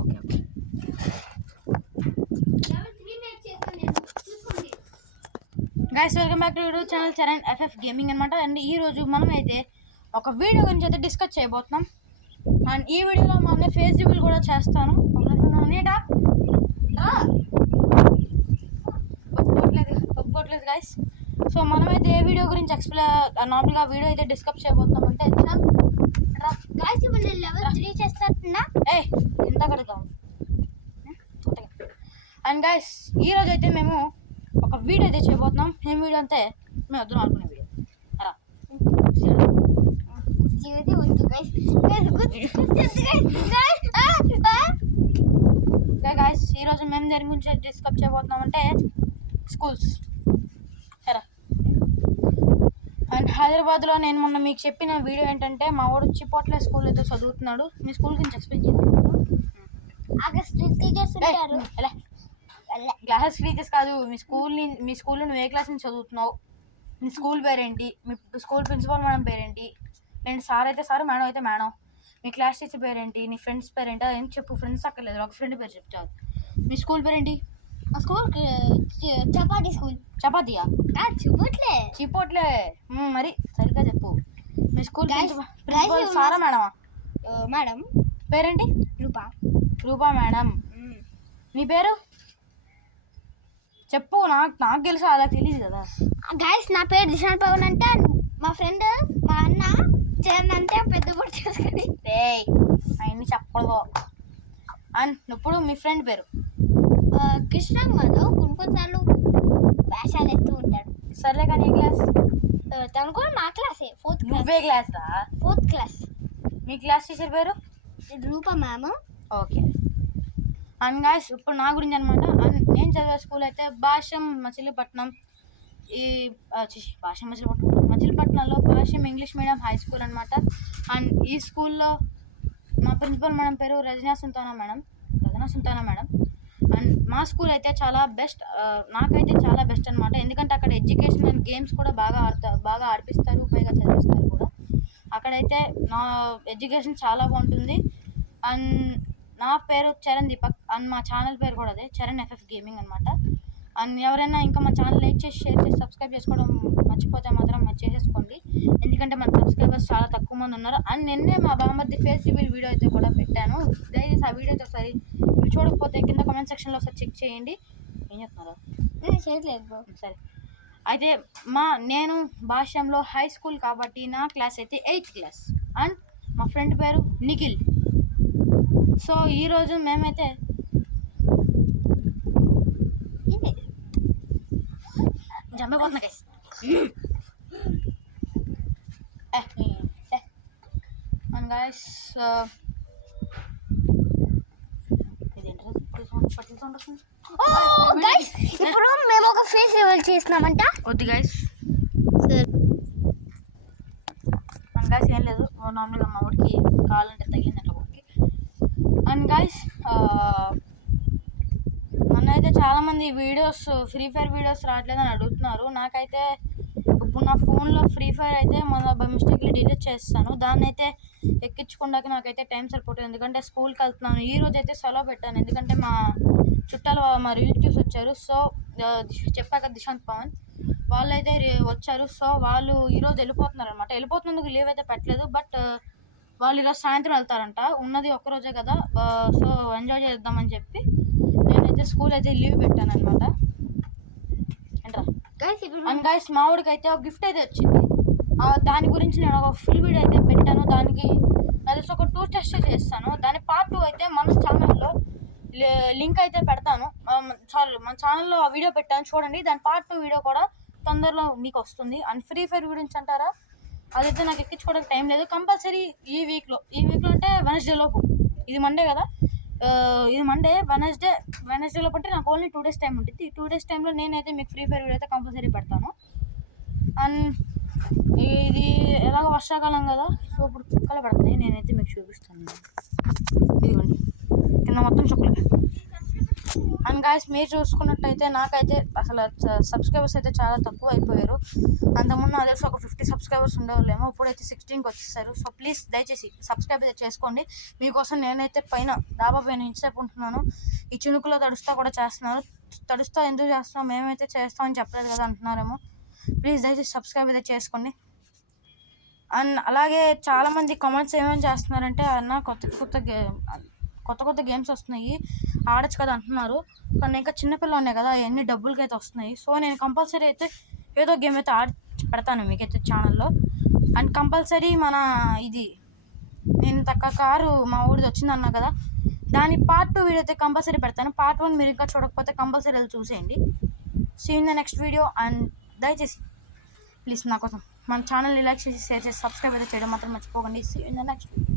Okay okay guys, welcome back to YouTube channel Charan FF gaming అనమాట. And ఈ రోజు మనం అయితే ఒక వీడియో గురించి అయితే డిస్కస్ చేయబోతున్నాం. అండ్ ఈ వీడియోలో మన ఫేస్ రివీల్ కూడా చేస్తాను. ఒప్పుకోవట్లేదు గైస్. సో మనమైతే ఏ వీడియో గురించి నార్మల్గా వీడియో అయితే డిస్కస్ చేయబోతున్నాం అంటే ఇంత కడగా. అండ్ గైస్, ఈరోజు అయితే మేము ఒక వీడియో అయితే చేయబోతున్నాం. ఏం వీడియో అంటే మేము వద్దు అనుకునే వీడియో. గైస్, ఈరోజు మేము దేని గురించి డిస్కస్ చేయబోతున్నాం అంటే స్కూల్స్. అండ్ హైదరాబాద్లో నేను మొన్న మీకు చెప్పిన వీడియో ఏంటంటే మా వాడు చిపోట్లే స్కూల్ అయితే చదువుతున్నాడు. మీ స్కూల్ గురించి ఎక్స్ప్లెయిన్ చేయండి. క్లాసెస్ టీచర్స్ కాదు, మీ స్కూల్లో నువ్వు ఏ క్లాస్ నుంచి చదువుతున్నావు, మీ స్కూల్ పేరేంటి, మీ స్కూల్ ప్రిన్సిపల్ మేడం పేరేంటి, నేను సార్ అయితే సార్, మేడం అయితే మేడం, మీ క్లాస్ టీచర్ పేరేంటి, నీ ఫ్రెండ్స్ పేరేంటి, అదేం చెప్పు. ఫ్రెండ్స్ అక్కర్లేదు, ఒక ఫ్రెండ్ పేరు చెప్తావు. మీ స్కూల్ పేరేంటి? మా స్కూల్ చపాతీ స్కూల్. చపాతీయా? చిపోట్లే. మరి సరిగ్గా చెప్పు. మీ స్కూల్ ప్రిన్సిపల్ సారా మేడమా? మేడం పేరేంటి? రూపా మేడం. మీ పేరు చెప్పు. నాకు తెలుసు, అలా తెలియదు కదా. గైస్, నా పేరు దిశాన్ పవన్. అంటే మా ఫ్రెండ్ మా అన్న చరణ్ అంటే పెద్ద పొట్టు చేసుకొని అవన్నీ చెప్పకూడదు. అండ్ ఇప్పుడు మీ ఫ్రెండ్ పేరు? కృష్ణ. మాధవ్ కొన్నిసార్లు వేషాలు వేస్తూ ఉంటాడు. సర్లే కానీ ఏ క్లాస్? తను కూడా మా క్లాసే, ఫోర్త్ క్లాస్. నువ్వే క్లాసా? Fourth class. మీ క్లాస్ టీచర్ పేరు? Rupa ma'am. Okay. And guys, ఇప్పుడు నా గురించి అనమాట. నేను చదివే స్కూల్ అయితే భాష్యం మచిలీపట్నం. మచిలీపట్నంలో భాష్యం ఇంగ్లీష్ మీడియం హై స్కూల్ అనమాట. అండ్ ఈ స్కూల్లో మా ప్రిన్సిపల్ మేడం పేరు రజనా సుల్తానా మేడం. అండ్ మా స్కూల్ అయితే చాలా బెస్ట్, నాకైతే చాలా బెస్ట్ అనమాట. ఎందుకంటే అక్కడ ఎడ్యుకేషన్ అండ్ గేమ్స్ కూడా బాగా ఆడిపిస్తారు, పైగా చదివిస్తారు కూడా. అక్కడైతే నా ఎడ్యుకేషన్ చాలా బాగుంటుంది. అండ్ నా పేరు చరణ్ దీపక్. అండ్ మా ఛానల్ పేరు కూడా అదే, చరణ్ ఎఫ్ఎఫ్ గేమింగ్ అనమాట. అండ్ ఎవరైనా ఇంకా మా ఛానల్ లైక్ చేసి, షేర్ చేసి, సబ్స్క్రైబ్ చేసుకోవడం మర్చిపోతే మాత్రం చేసేసుకోండి. ఎందుకంటే మన సబ్స్క్రైబర్స్ చాలా తక్కువ మంది ఉన్నారు. అండ్ నిన్నే మా బామ్మది ఫేస్ రివీల్ వీడియో అయితే కూడా పెట్టాను. దయచేసి ఆ వీడియో అయితే ఒకసారి మీరు చూడకపోతే కింద కామెంట్ సెక్షన్లో ఒకసారి చెక్ చేయండి. ఏం చెప్తున్నారా? సరే. అయితే నేను భాష్యంలో హై స్కూల్ కాబట్టి నా క్లాస్ అయితే 8th క్లాస్. అండ్ మా ఫ్రెండ్ పేరు నిఖిల్. సో ఈరోజు మేమైతే జంపబోతున్నా గైస్. అండ్ గైస్, ఇప్పుడు మేము ఒక ఫేస్ రివీల్ చేస్తున్నామంట. వద్దు గైస్. అండ్ గైస్, ఏం లేదు, నార్మల్గా మా ఊరికి కావాలంటే తగిలింది అట్లా ఊరికి. అండ్ గైస్, నన్నైతే చాలామంది వీడియోస్ ఫ్రీ ఫైర్ వీడియోస్ రావట్లేదని అడుగుతున్నారు. నాకైతే ఇప్పుడు నా ఫోన్లో ఫ్రీ ఫైర్ అయితే మన బై మిస్టేక్లీ డిలీట్ చేస్తాను. దాన్ని అయితే ఎక్కించుకోవడానికి నాకైతే టైం సరిపోతుంది. ఎందుకంటే స్కూల్కి వెళ్తున్నాను. ఈరోజు అయితే సెలవు పెట్టాను, ఎందుకంటే మా చుట్టాలు మా రిలేటివ్స్ వచ్చారు. సో చెప్పాక దిశాంత్ పవన్ వాళ్ళైతే వచ్చారు. సో వాళ్ళు ఈరోజు వెళ్ళిపోతున్నారు అనమాట. వెళ్ళిపోతున్నందుకు లీవ్ అయితే పెట్టలేదు, బట్ వాళ్ళు ఈరోజు సాయంత్రం వెళ్తారంట. ఉన్నది ఒక్కరోజే కదా, సో ఎంజాయ్ చేద్దామని చెప్పి నేనైతే స్కూల్ అయితే లీవ్ పెట్టాను అనమాట. అండ్ గైస్, మా ఊడికి అయితే ఒక గిఫ్ట్ అయితే వచ్చింది. దాని గురించి నేను ఒక ఫుల్ వీడియో అయితే పెట్టాను. దానికి అది ఒక 2 టెస్ట్ చేస్తాను. దాని పార్ట్ 2 అయితే మన ఛానల్లో లింక్ అయితే పెడతాను. మన ఛానల్లో ఆ వీడియో పెట్టాను, చూడండి. దాని పార్ట్ 2 వీడియో కూడా తొందరలో మీకు వస్తుంది. అండ్ ఫ్రీ ఫైర్ గురించి అంటారా, అదైతే నాకు ఎక్కించుకోవడానికి టైం లేదు. కంపల్సరీ ఈ వీక్లో అంటే వెనస్డే లోపు. ఇది మండే కదా, ఇది మండే. వెనస్డే లోపు అంటే నాకు ఓన్లీ 2 days టైం ఉంటుంది. ఈ 2 days టైంలో నేనైతే మీకు ఫ్రీ ఫైర్ వీడియో అయితే కంపల్సరీ పెడతాను. అండ్ ఇది ఎలాగో వర్షాకాలం కదా, సో ఇప్పుడు చుక్కలు పడుతున్నాయి. నేనైతే మీకు చూపిస్తాను. ఇదిగోండి, కింద మొత్తం చుక్కలు. అండ్ గాయస్ మీరు చూసుకున్నట్టయితే నాకైతే అసలు సబ్స్క్రైబర్స్ అయితే చాలా తక్కువ అయిపోయారు. అంతకుముందు నాకు తెలిసి ఒక 50 సబ్స్క్రైబర్స్ ఉండేవాళ్ళేమో, ఇప్పుడైతే 16కి వచ్చేసారు. సో ప్లీజ్ దయచేసి సబ్స్క్రైబ్ అయితే చేసుకోండి. మీకోసం నేనైతే పైన డాబా పైన ఇంతసేపు ఉంటున్నాను. ఈ చినుకులో తడుస్తా కూడా చేస్తున్నారు. తడుస్తా ఎందుకు చేస్తున్నాం, మేమైతే చేస్తామని చెప్పలేదు కదా అంటున్నారేమో. ప్లీజ్ దయచేసి సబ్స్క్రైబ్ అయితే చేసుకోండి. అండ్ అలాగే చాలామంది కామెంట్స్ ఏమేమి చేస్తున్నారంటే అన్న కొత్త కొత్త గేమ్స్ వస్తున్నాయి ఆడచ్చు కదా అంటున్నారు. కానీ ఇంకా చిన్నపిల్లలు కదా, అవన్నీ డబ్బులకి అయితే వస్తున్నాయి. సో నేను కంపల్సరీ అయితే ఏదో గేమ్ అయితే ఆడి పెడతాను మీకైతే ఛానల్లో. అండ్ కంపల్సరీ మన ఇది నేను కారు మా ఊరిది వచ్చిందన్నా కదా, దాని పార్ట్ 2 వీడియో అయితే కంపల్సరీ పెడతాను. పార్ట్ 1 మీరు ఇంకా చూడకపోతే కంపల్సరీ వెళ్ళి చూసేయండి. See in the next video. And దయచేసి ప్లీజ్ నా కోసం మన ఛానల్ని లైక్ చేసి షేర్ చేసి సబ్స్క్రైబ్ అయితే చేయడం మాత్రం మర్చిపోకండి. See in the next video.